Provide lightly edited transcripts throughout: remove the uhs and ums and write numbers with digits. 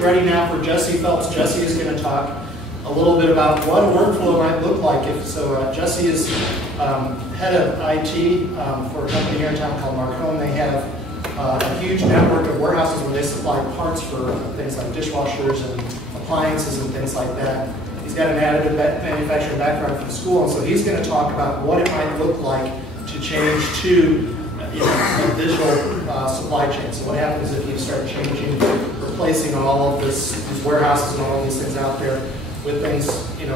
ready now for Jesse Phelps. Jesse is going to talk a little bit about what a workflow might look like. Jesse is head of IT for a company here in town called Marcone. They have a huge network of warehouses where they supply parts for things like dishwashers and appliances and things like that. He's got an additive manufacturing background from school, and so he's going to talk about what it might look like to change to a digital supply chain. So what happens if you start changing, replacing all of these warehouses and all these things out there with things,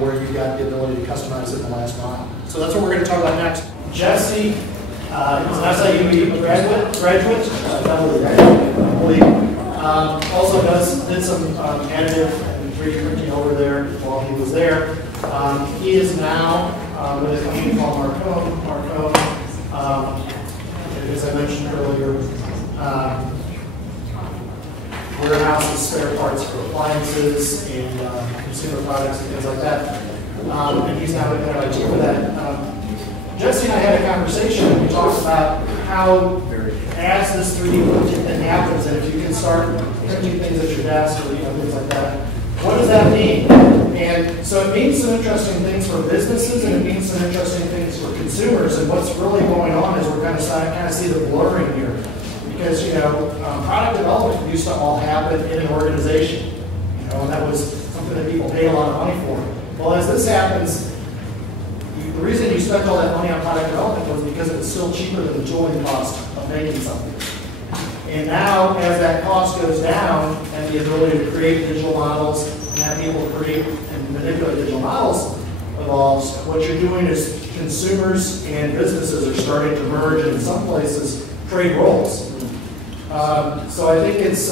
where you've got the ability to customize it in the last mile. So that's what we're going to talk about next. Jesse is an SIU graduate, I believe. Also did some additive and 3D printing over there while he was there. He is now with a company called Marcone. As I mentioned earlier, warehouses, spare parts for appliances and consumer products and things like that. And he's now the head of IT for that. Jesse and I had a conversation and we talked about how, as this 3D printing thing happens, and if you can start printing things at your desk or things like that, what does that mean? And so it means some interesting things for businesses, and it means some interesting things for consumers. And what's really going on is we're kind of see the blurring here, because product development used to all happen in an organization, and that was something that people paid a lot of money for. Well, as this happens, the reason you spent all that money on product development was because it was still cheaper than the tooling cost of making something. And now, as that cost goes down, and the ability to create digital models and have people create and manipulate digital models evolves, what you're doing is consumers and businesses are starting to merge, and in some places, trade roles. So I think it's,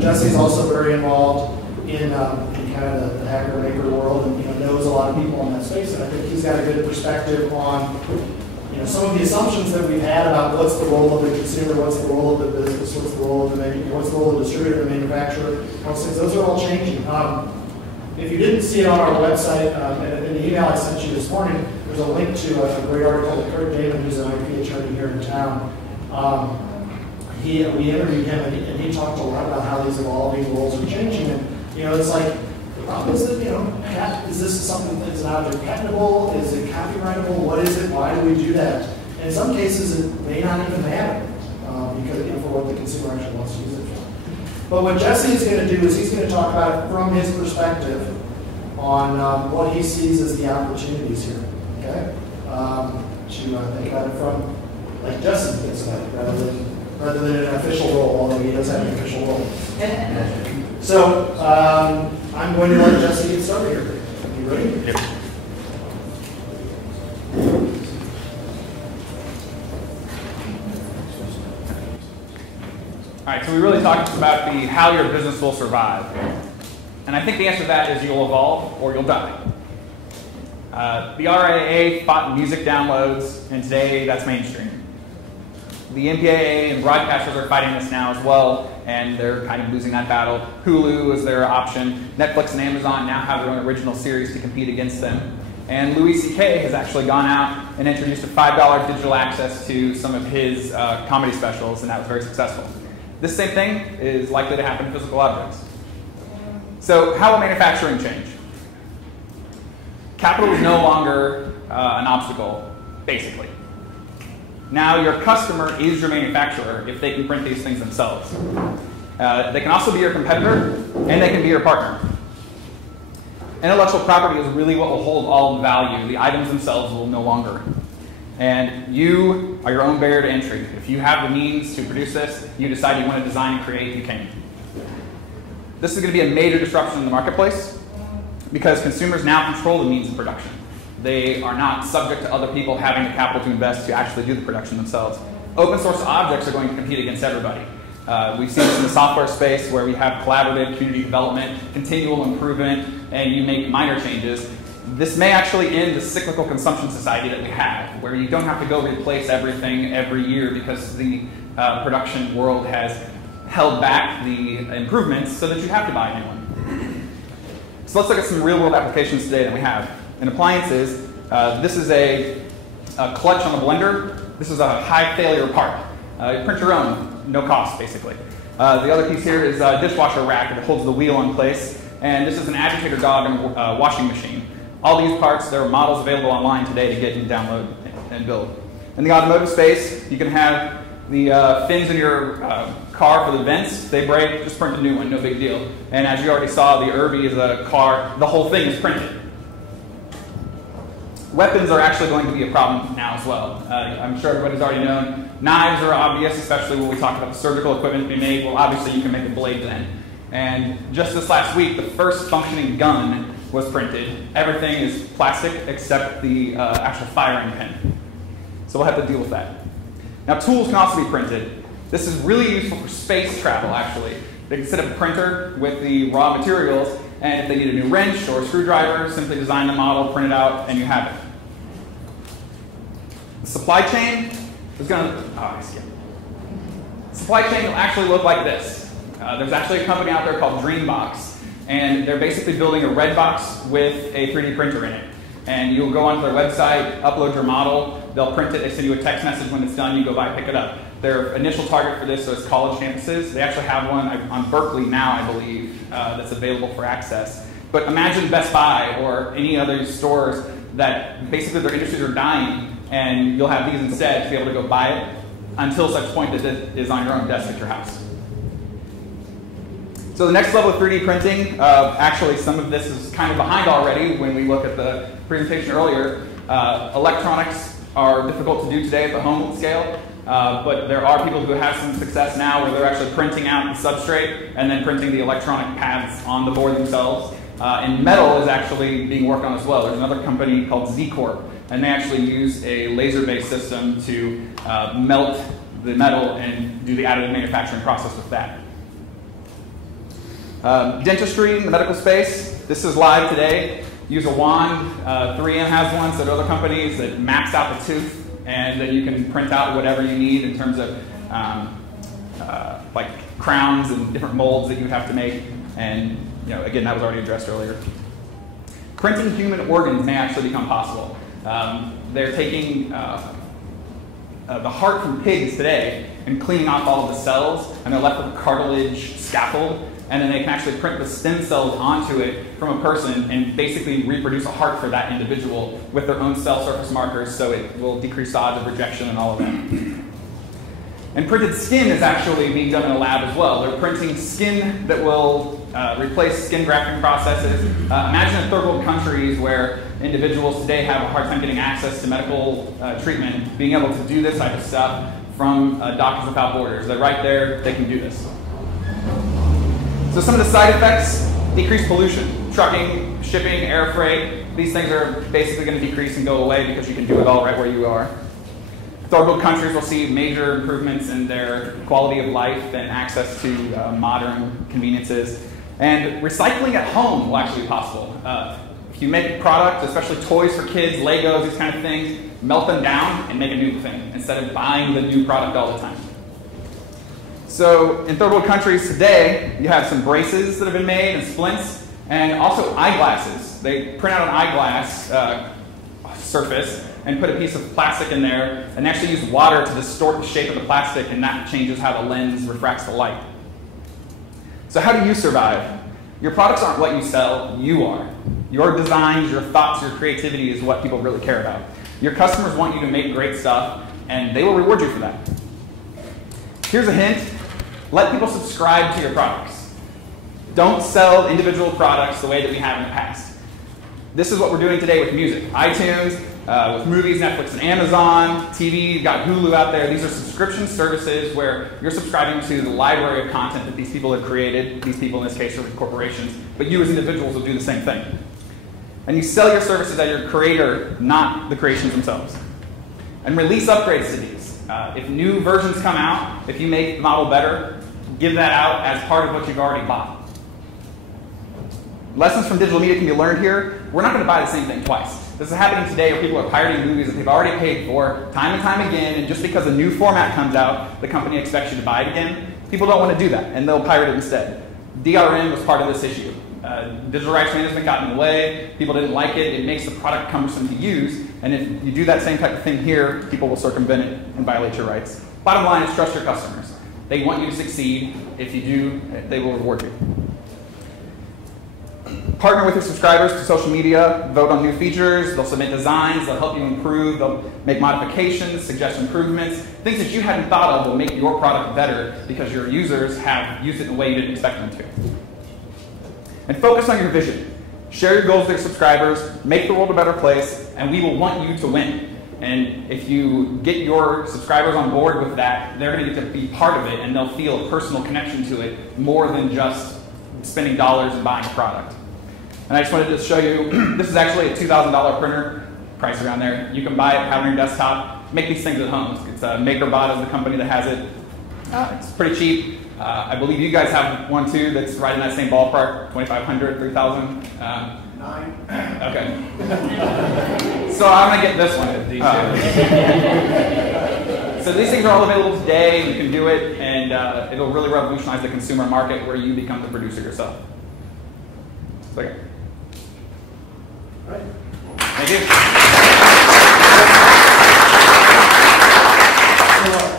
Jesse's also very involved in kind of the hacker maker world, and knows a lot of people in that space, and I think he's got a good perspective on some of the assumptions that we've had about what's the role of the consumer, what's the role of the business, what's the role of the what's the role of the distributor, the manufacturer. Those are all changing. If you didn't see it on our website, in the email I sent you this morning, there's a link to a great article that Kurt Damon, who's an IP attorney here in town. We interviewed him, and he talked a lot about how these evolving roles are changing. And it's like, the problem is that, is this something that's an object patentable? Is it copyrightable? What is it? Why do we do that? And in some cases, it may not even matter because for what the consumer actually wants to use it for. But what Jesse is going to do is he's going to talk about it from his perspective on what he sees as the opportunities here. Okay, to think about it from like Jesse thinks about it, rather than an official role, although he does have an official role. So I'm going to let Jesse get started here. You ready? Yep. All right, so we really talked about how your business will survive. And I think the answer to that is you'll evolve or you'll die. The RIAA fought music downloads, and today that's mainstream. The MPAA and broadcasters are fighting this now as well, and they're kind of losing that battle. Hulu is their option. Netflix and Amazon now have their own original series to compete against them. And Louis C.K. has actually gone out and introduced a $5 digital access to some of his comedy specials, and that was very successful. This same thing is likely to happen to physical objects. So how will manufacturing change? Capital is no longer an obstacle, basically. Now your customer is your manufacturer if they can print these things themselves. They can also be your competitor, and they can be your partner. Intellectual property is really what will hold all the value. The items themselves will no longer. And you are your own barrier to entry. If you have the means to produce this, you decide you want to design and create, you can. This is going to be a major disruption in the marketplace because consumers now control the means of production. They are not subject to other people having the capital to invest to actually do the production themselves. Open source objects are going to compete against everybody. We've seen this in the software space where we have collaborative community development, continual improvement, and you make minor changes. This may actually end the cyclical consumption society that we have, where you don't have to go replace everything every year because the production world has held back the improvements so that you have to buy a new one. So let's look at some real-world applications today that we have. In appliances, this is a clutch on a blender. This is a high failure part. You print your own, no cost, basically. The other piece here is a dishwasher rack that holds the wheel in place. And this is an agitator dog and washing machine. All these parts, there are models available online today to get and download and build. In the automotive space, you can have the fins in your car for the vents. They break, just print a new one, no big deal. And as you already saw, the Irby is a car. The whole thing is printed. Weapons are actually going to be a problem now as well. I'm sure everybody's already known. Knives are obvious, especially when we talk about the surgical equipment to be made. Well, obviously you can make a blade then. And just this last week, the first functioning gun was printed. Everything is plastic except the actual firing pin. So we'll have to deal with that. Now tools can also be printed. This is really useful for space travel, actually. They can set up a printer with the raw materials, and if they need a new wrench or a screwdriver, simply design the model, print it out, and you have it. The supply chain is going to, Supply chain will actually look like this. There's actually a company out there called Dreambox, and they're basically building a red box with a 3D printer in it. And you'll go onto their website, upload your model, they'll print it, they send you a text message when it's done, you go by, pick it up. Their initial target for this is college campuses. They actually have one on Berkeley now, I believe, that's available for access. But imagine Best Buy or any other stores that basically their industries are dying, and you'll have these instead to be able to go buy it until such point that it is on your own desk at your house. So the next level of 3D printing, actually some of this is kind of behind already when we look at the presentation earlier. Electronics are difficult to do today at the home scale, but there are people who have some success now where they're actually printing out the substrate and then printing the electronic paths on the board themselves. And metal is actually being worked on as well. There's another company called Z-Corp, and they actually use a laser-based system to melt the metal and do the additive manufacturing process with that. Dentistry in the medical space, this is live today. Use a wand. 3M has one, so there are other companies that max out the tooth, and then you can print out whatever you need in terms of like crowns and different molds that you would have to make. And again, that was already addressed earlier. Printing human organs may actually become possible. They're taking the heart from pigs today and cleaning off all of the cells, and they're left with a cartilage scaffold. And then they can actually print the stem cells onto it from a person and basically reproduce a heart for that individual with their own cell surface markers, so it will decrease odds of rejection and all of that. And printed skin is actually being done in a lab as well. They're printing skin that will replace skin grafting processes. Imagine in third world countries where individuals today have a hard time getting access to medical treatment, being able to do this type of stuff from Doctors Without Borders. They're right there, they can do this. So some of the side effects, decreased pollution. Trucking, shipping, air freight, these things are basically going to decrease and go away because you can do it all right where you are. Third world countries will see major improvements in their quality of life and access to modern conveniences. And recycling at home will actually be possible. If you make a product, especially toys for kids, Legos, these kind of things, melt them down and make a new thing instead of buying the new product all the time. So in third world countries today, you have some braces that have been made and splints, and also eyeglasses. They print out an eyeglass surface and put a piece of plastic in there and actually use water to distort the shape of the plastic, and that changes how the lens refracts the light. So how do you survive? Your products aren't what you sell, you are. Your designs, your thoughts, your creativity is what people really care about. Your customers want you to make great stuff, and they will reward you for that. Here's a hint. Let people subscribe to your products. Don't sell individual products the way that we have in the past. This is what we're doing today with music. iTunes, with movies, Netflix and Amazon, TV, you've got Hulu out there. These are subscription services where you're subscribing to the library of content that these people have created. These people in this case are corporations, but you as individuals will do the same thing. And you sell your services as your creator, not the creations themselves. And release upgrades to these. If new versions come out, if you make the model better, give that out as part of what you've already bought. Lessons from digital media can be learned here. We're not going to buy the same thing twice. This is happening today where people are pirating movies that they've already paid for time and time again, and just because a new format comes out, the company expects you to buy it again. People don't want to do that, and they'll pirate it instead. DRM was part of this issue. Digital rights management got in the way, people didn't like it, it makes the product cumbersome to use, and if you do that same type of thing here, people will circumvent it and violate your rights. Bottom line is trust your customers. They want you to succeed. If you do, they will reward you. Partner with your subscribers to social media, vote on new features, they'll submit designs, they'll help you improve, they'll make modifications, suggest improvements. Things that you hadn't thought of will make your product better because your users have used it in a way you didn't expect them to. And focus on your vision. Share your goals with your subscribers, make the world a better place, and we will want you to win. And if you get your subscribers on board with that, they're going to get to be part of it, and they'll feel a personal connection to it more than just spending dollars and buying a product. And I just wanted to show you, this is actually a $2,000 printer, price around there. You can buy it, have it on your desktop, make these things at home. It's MakerBot is the company that has it. It's pretty cheap. I believe you guys have one too that's right in that same ballpark, $2,500, $3,000. $9. Okay. So I'm going to get this one. So these things are all available today. You can do it, and it'll really revolutionize the consumer market where you become the producer yourself. Okay. All right. Thank you.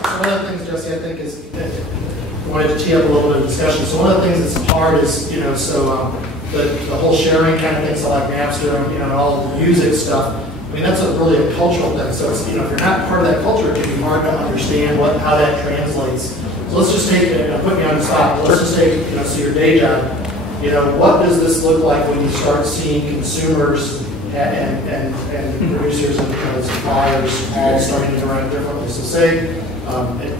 So one of the things, Jesse, I think is, I wanted to tee up a little bit of discussion. So one of the things that's hard is, the whole sharing kind of things, so like Napster and all the music stuff. I mean, that's really a cultural thing. So it's, if you're not part of that culture, it can be hard to understand how that translates. So let's just take it, put me on the spot. Let's just take, so your day job. What does this look like when you start seeing consumers and producers and suppliers all starting to interact differently? So say,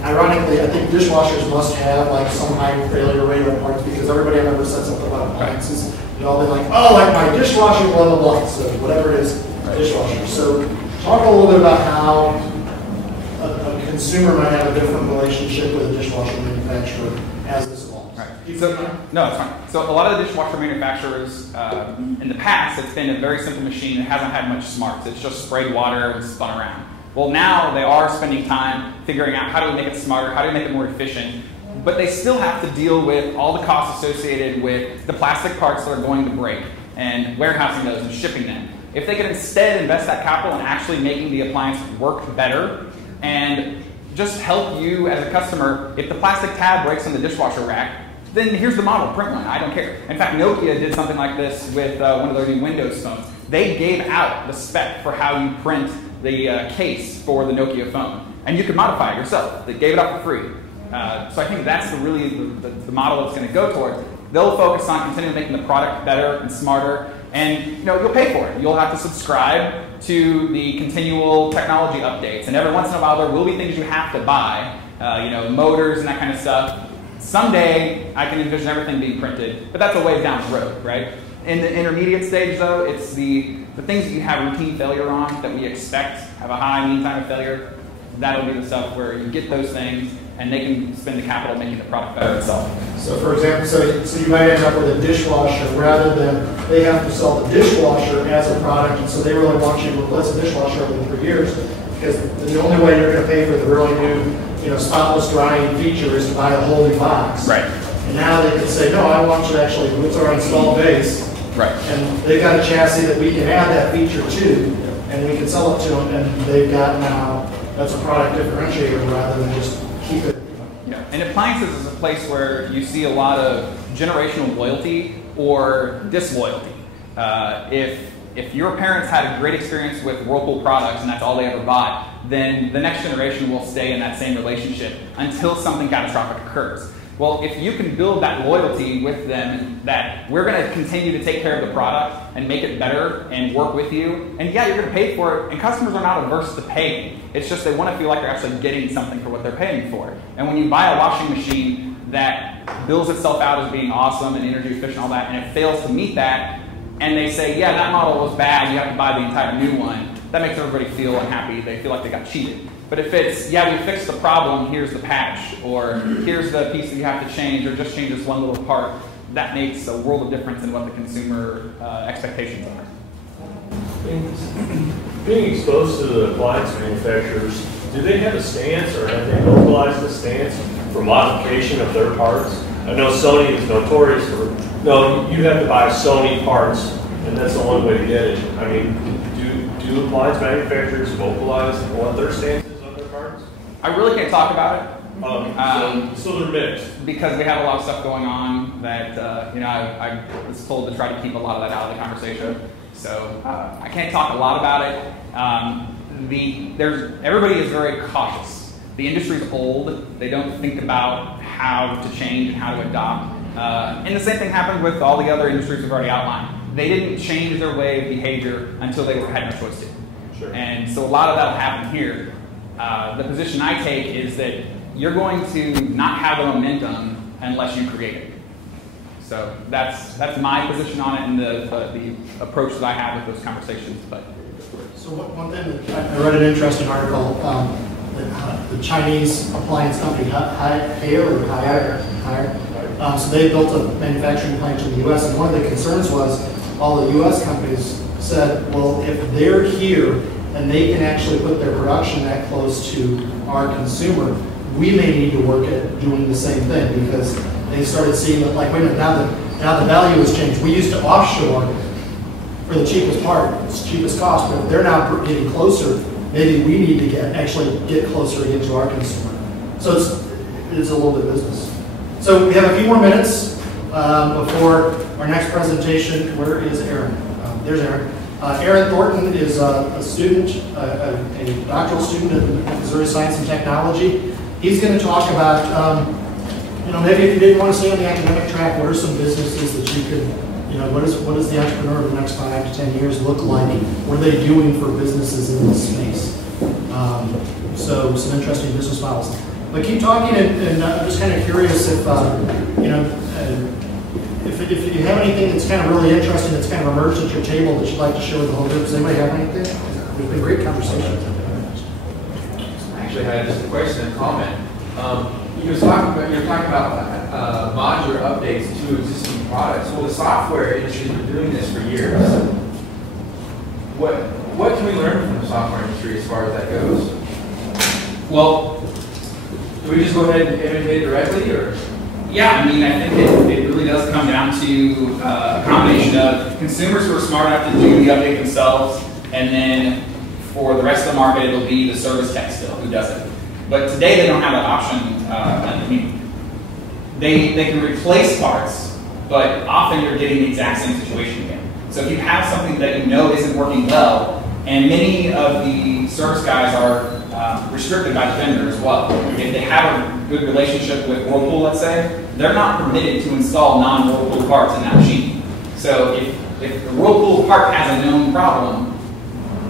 ironically, I think dishwashers must have like some high failure rate on parts because everybody I've ever said something about appliances, all been like, oh, like my dishwasher, blah, blah, blah. So whatever it is, dishwasher. So talk a little bit about how a consumer might have a different relationship with a dishwasher manufacturer as this evolves. Right. So, no, it's fine. So a lot of the dishwasher manufacturers, in the past, it's been a very simple machine that hasn't had much smarts. It's just sprayed water and spun around. Well, now they are spending time figuring out how do we make it smarter, how do we make it more efficient, but they still have to deal with all the costs associated with the plastic parts that are going to break and warehousing those and shipping them. If they could instead invest that capital in actually making the appliance work better and just help you as a customer, if the plastic tab breaks on the dishwasher rack, then here's the model, print one, I don't care. In fact, Nokia did something like this with one of their new Windows phones. They gave out the spec for how you print the case for the Nokia phone. And you could modify it yourself. They gave it out for free. So I think that's really the model it's going to go towards. They'll focus on continuing making the product better and smarter. And you'll pay for it. You'll have to subscribe to the continual technology updates. And every once in a while, there will be things you have to buy, motors and that kind of stuff. Someday, I can envision everything being printed, but that's a ways down the road, right? In the intermediate stage, though, it's the things that you have routine failure on that we expect have a high mean time of failure. That'll be the stuff where you get those things, and they can spend the capital making the product better itself. So for example, so you might end up with a dishwasher rather than they have to sell the dishwasher as a product, and so they really want you to replace the dishwasher over 3 years because the only way you're going to pay for the really new, spotless drying feature is to buy a whole new box. Right. And now they can say, no, I want you to actually, what's our installed base? Right. And they've got a chassis that we can add that feature to, and we can sell it to them, and they've got now, that's a product differentiator rather than just keep it. Yeah. And appliances is a place where you see a lot of generational loyalty or disloyalty. If your parents had a great experience with Whirlpool products and that's all they ever bought, then the next generation will stay in that same relationship until something catastrophic occurs. Well, if you can build that loyalty with them, that we're going to continue to take care of the product and make it better and work with you, and yeah, you're going to pay for it, and customers are not averse to paying. It's just they want to feel like they're actually getting something for what they're paying for. And when you buy a washing machine that bills itself out as being awesome and energy efficient and all that, and it fails to meet that, and they say, yeah, that model was bad, you have to buy the entire new one, that makes everybody feel unhappy. They feel like they got cheated. But if it's, yeah, we fixed the problem, here's the patch, or here's the piece that you have to change, or just change this one little part, that makes a world of difference in what the consumer expectations are. Being exposed to the appliance manufacturers, do they have a stance, or have they localized a stance for modification of their parts? I know Sony is notorious for, no, you have to buy Sony parts, and that's the only way to get it. I mean, do appliance manufacturers vocalize what their stance is on their parts? I really can't talk about it. So they're mixed. Because we have a lot of stuff going on that, I was told to try to keep a lot of that out of the conversation. So I can't talk a lot about it. Everybody is very cautious. The industry's old. They don't think about how to change and how to adopt. And the same thing happened with all the other industries we've already outlined. They didn't change their way of behavior until they had no choice to. Sure. And so a lot of that will happen here. The position I take is that you're going to not have the momentum unless you create it. So that's my position on it and the approach that I have with those conversations. But so one thing that I read an interesting article that the Chinese appliance company Haier. So they built a manufacturing plant in the U.S. and one of the concerns was all the U.S. companies said, well, if they're here and they can actually put their production that close to our consumer, we may need to work at doing the same thing because they started seeing that, like, wait a minute, now the value has changed. We used to offshore for the cheapest part, it's cheapest cost, but if they're now getting closer, maybe we need to actually get closer again to our consumer. So it's a little bit of business. So we have a few more minutes before our next presentation. Where is Aaron? There's Aaron. Aaron Thornton is a student, a doctoral student at Missouri Science and Technology. He's going to talk about, maybe if you didn't want to stay on the academic track, what are some businesses that you could, what does the entrepreneur of the next 5 to 10 years look like? What are they doing for businesses in this space? So some interesting business models. But keep talking, and I'm just kind of curious if, if you have anything that's kind of really interesting that's kind of emerged at your table that you'd like to share with the whole group. Does anybody have anything? There's been great conversations. I actually had just a question and comment. You're talking about modular updates to existing products. Well, the software industry has been doing this for years. What can we learn from the software industry as far as that goes? Well, do we just go ahead and imitate it directly, or? Yeah, I mean, I think it really does come down to a combination of consumers who are smart enough to do the update themselves, and then for the rest of the market, it'll be the service tech still who does it. But today, they don't have that option. They can replace parts, but often you're getting the exact same situation again. So if you have something that you know isn't working well, and many of the service guys are restricted by the vendor as well. If they have a good relationship with Whirlpool, let's say, they're not permitted to install non-Whirlpool parts in that machine. So if the Whirlpool part has a known problem,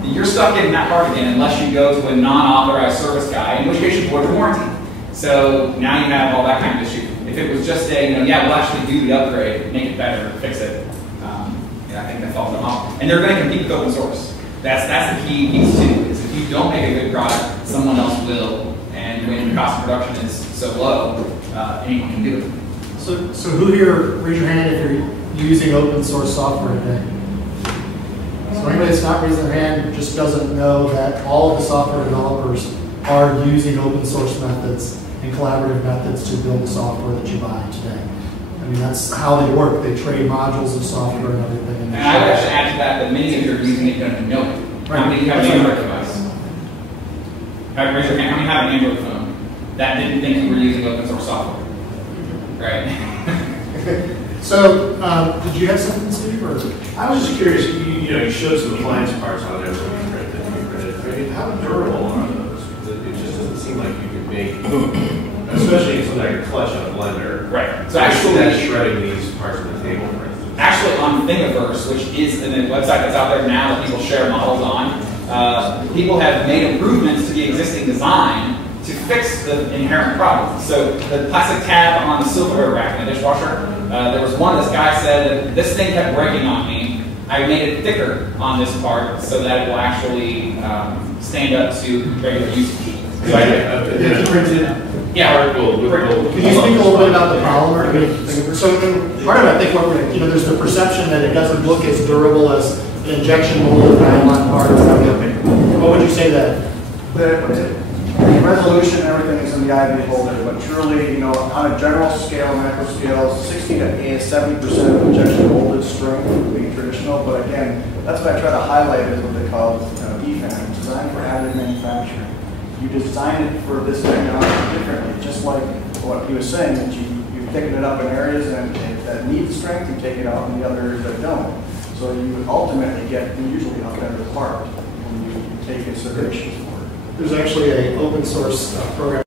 you're stuck getting that part again unless you go to a non-authorized service guy, in which case you void the warranty. So now you have all that kind of issue. If it was just a, we'll actually do the upgrade, make it better, fix it, I think that falls them off. And they're going to compete with open source. That's the key piece too, is if you don't make a good product, someone else will. And when the cost of production is so low, anyone can do it. So who here, raise your hand if you're using open source software today? So anybody that's not raising their hand just doesn't know that all of the software developers are using open source methods and collaborative methods to build the software that you buy today. I mean, that's how they work. They trade modules of software and everything. And I would actually add to that many of you are using it don't even know it. Right. How many have an Android device? Raise your hand. How many have an Android phone that didn't think you were using open source software? Right. So, did you have something, Steve? Or? I was just curious. You showed some appliance parts on there that you how durable are those? It just doesn't seem like you could make, especially something like a clutch on a blender. Right. So actually, that's shredding these parts of the table, for instance. Actually, on Thingiverse, which is the website that's out there now that people share models on, people have made improvements to the existing design to fix the inherent problems. So the plastic tab on the silverware rack in the dishwasher, there was one, this guy said that this thing kept breaking on me. I made it thicker on this part so that it will actually stand up to regular usage. So yeah. Can you speak a little bit about the polymer? I mean, so part of it, I think, there's the perception that it doesn't look as durable as an injection molded nylon part. What would you say that? The resolution and everything is in the eye of the beholder, but truly, on a general scale, macro scale, 60 to 70% of injection molded strength would be traditional. But again, that's what I try to highlight is what they call DFAM, design for additive manufacturing. you design it for this technology differently, just like what he was saying, that you're picking it up in areas that need strength, you take it out in the other areas that don't. So you would ultimately get usually a better part when you take considerations for it. There's actually an open source program